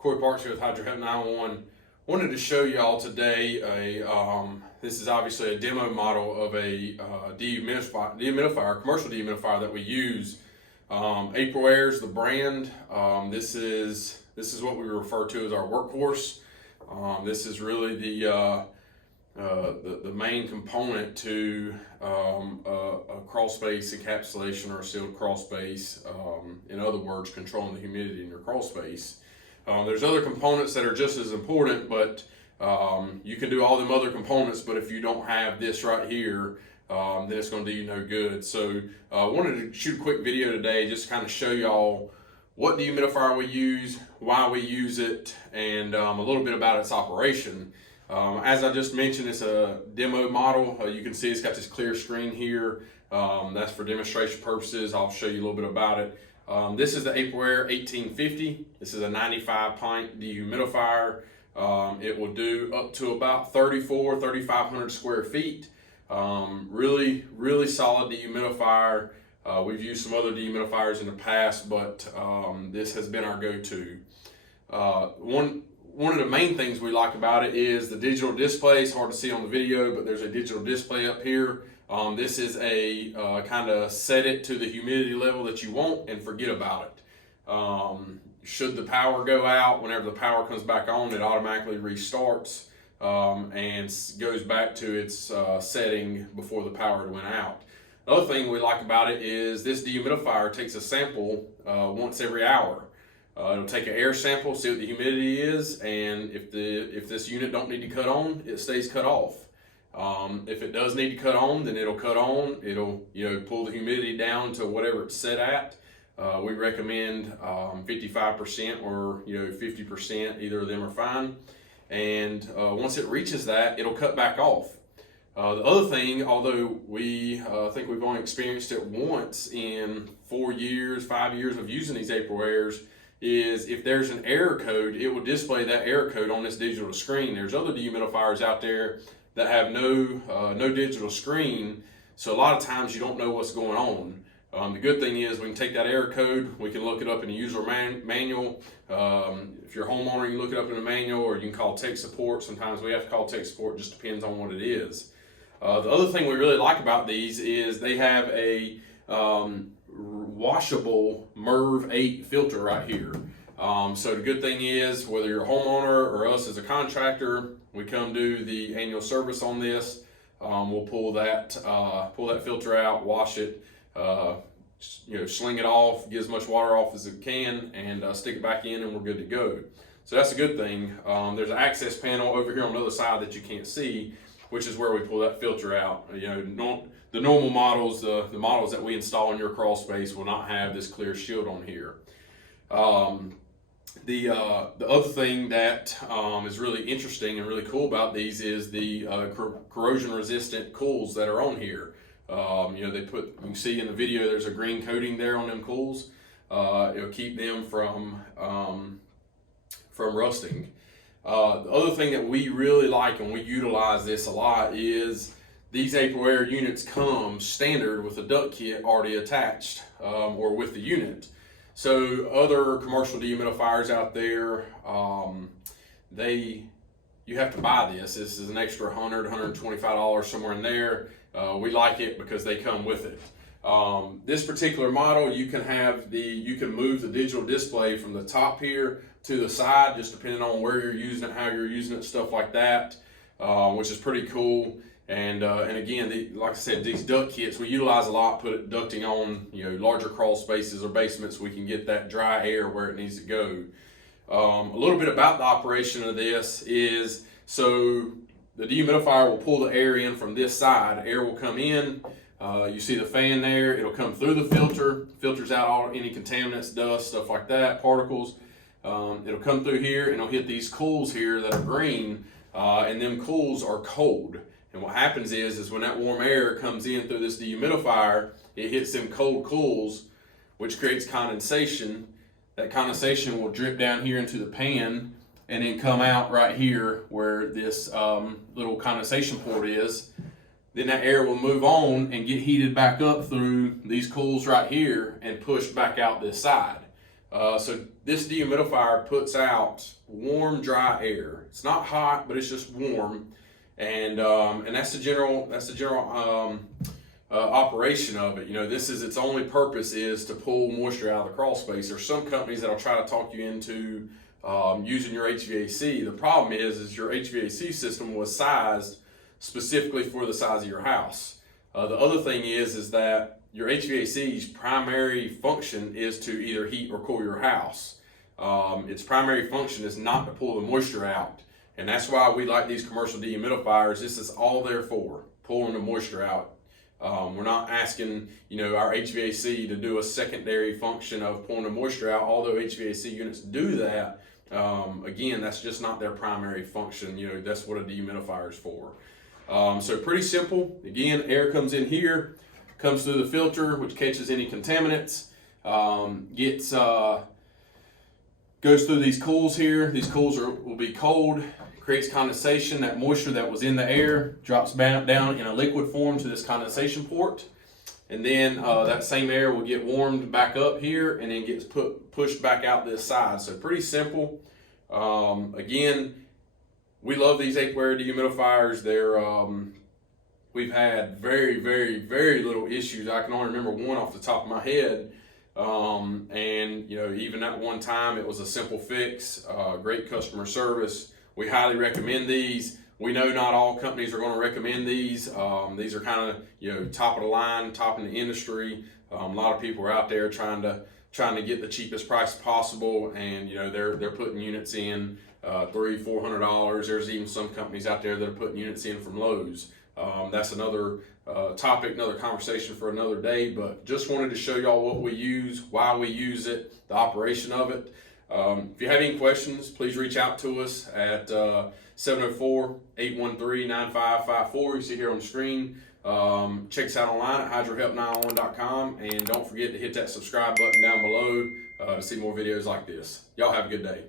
Corey Parks here with Hydro 911. Wanted to show y'all today this is obviously a demo model of a dehumidifier, commercial dehumidifier that we use. Aprilaire is the brand. This is what we refer to as our workhorse. This is really the main component to a crawl space encapsulation or a sealed crawl space. In other words, controlling the humidity in your crawl space. There's other components that are just as important, but you can do all them other components, but if you don't have this right here, then it's going to do you no good. So I wanted to shoot a quick video today just to kind of show y'all what dehumidifier we use, why we use it, and a little bit about its operation. As I just mentioned, it's a demo model. You can see it's got this clear screen here. That's for demonstration purposes. I'll show you a little bit about it. This is the Aprilaire 1850. This is a 95 pint dehumidifier. It will do up to about 3,500 square feet. Really solid dehumidifier. We've used some other dehumidifiers in the past, but this has been our go-to. One of the main things we like about it is the digital display. It's hard to see on the video, but there's a digital display up here. This is a kind of set it to the humidity level that you want and forget about it. Should the power go out, whenever the power comes back on, it automatically restarts and goes back to its setting before the power went out. Another thing we like about it is this dehumidifier takes a sample once every hour. It'll take an air sample, see what the humidity is, and if this unit don't need to cut on, it stays cut off. If it does need to cut on, then it'll cut on. It'll pull the humidity down to whatever it's set at. We recommend 55% or 50%. Either of them are fine. And once it reaches that, it'll cut back off. The other thing, although we think we've only experienced it once in 5 years of using these Aprilaires, is if there's an error code, it will display that error code on this digital screen. There's other dehumidifiers out there that have no digital screen, so a lot of times you don't know what's going on. The good thing is we can take that error code, we can look it up in the user manual. If you're a homeowner, you can look it up in the manual, or you can call tech support. Sometimes we have to call tech support, just depends on what it is. The other thing we really like about these is they have a washable MERV 8 filter right here. So the good thing is, whether you're a homeowner or us as a contractor, we come do the annual service on this. We'll pull that filter out, wash it, sling it off, get as much water off as it can, and stick it back in, and we're good to go. So that's a good thing. There's an access panel over here on the other side that you can't see, which is where we pull that filter out. The normal models, the models that we install in your crawl space will not have this clear shield on here. The other thing that is really interesting and really cool about these is the corrosion resistant cools that are on here. You can see in the video there's a green coating there on them cools. It'll keep them from rusting. The other thing that we really like, and we utilize this a lot, is these Aprilaire units come standard with a duct kit already attached or with the unit. So other commercial dehumidifiers out there, you have to buy this. This is an extra $100, $125 somewhere in there. We like it because they come with it. This particular model, you can move the digital display from the top here to the side, just depending on where you're using it, how you're using it, stuff like that, which is pretty cool. And again, like I said, these duct kits we utilize a lot. Put ducting on, larger crawl spaces or basements, we can get that dry air where it needs to go. A little bit about the operation of this is, so the dehumidifier will pull the air in from this side. Air will come in. You see the fan there. It'll come through the filter. Filters out any contaminants, dust, stuff like that, particles. It'll come through here and it'll hit these cools here that are green, and them cools are cold. And what happens is when that warm air comes in through this dehumidifier, it hits them cold cools, which creates condensation. That condensation will drip down here into the pan and then come out right here where this little condensation port is. Then that air will move on and get heated back up through these cools right here and pushed back out this side. So this dehumidifier puts out warm, dry air. It's not hot, but it's just warm, and that's the general operation of it. You know, its only purpose is to pull moisture out of the crawl space. There's some companies that'll try to talk you into using your HVAC. The problem is your HVAC system was sized specifically for the size of your house. The other thing is that your HVAC's primary function is to either heat or cool your house. Its primary function is not to pull the moisture out. And that's why we like these commercial dehumidifiers. This is all they're for, pulling the moisture out. We're not asking, our HVAC to do a secondary function of pulling the moisture out, although HVAC units do that. Again, that's just not their primary function. That's what a dehumidifier is for. So pretty simple. Again, air comes in here, comes through the filter, which catches any contaminants, goes through these cools here. These cools will be cold, creates condensation. That moisture that was in the air drops down in a liquid form to this condensation port. And then that same air will get warmed back up here and then gets pushed back out this side. So pretty simple. Again, we love these Aprilaire dehumidifiers. We've had very, very, very little issues. I can only remember one off the top of my head. And even that one time, it was a simple fix, great customer service. We highly recommend these. We know not all companies are going to recommend these. These are kind of, top of the line, top in the industry. A lot of people are out there trying to get the cheapest price possible, and they're putting units in $300-$400. There's even some companies out there that are putting units in from Lowe's. That's another topic, another conversation for another day, but just wanted to show y'all what we use, why we use it, the operation of it. If you have any questions, please reach out to us at 704-813-9554. You see here on the screen. Check us out online at hydrohelp911.com, and don't forget to hit that subscribe button down below to see more videos like this. Y'all have a good day.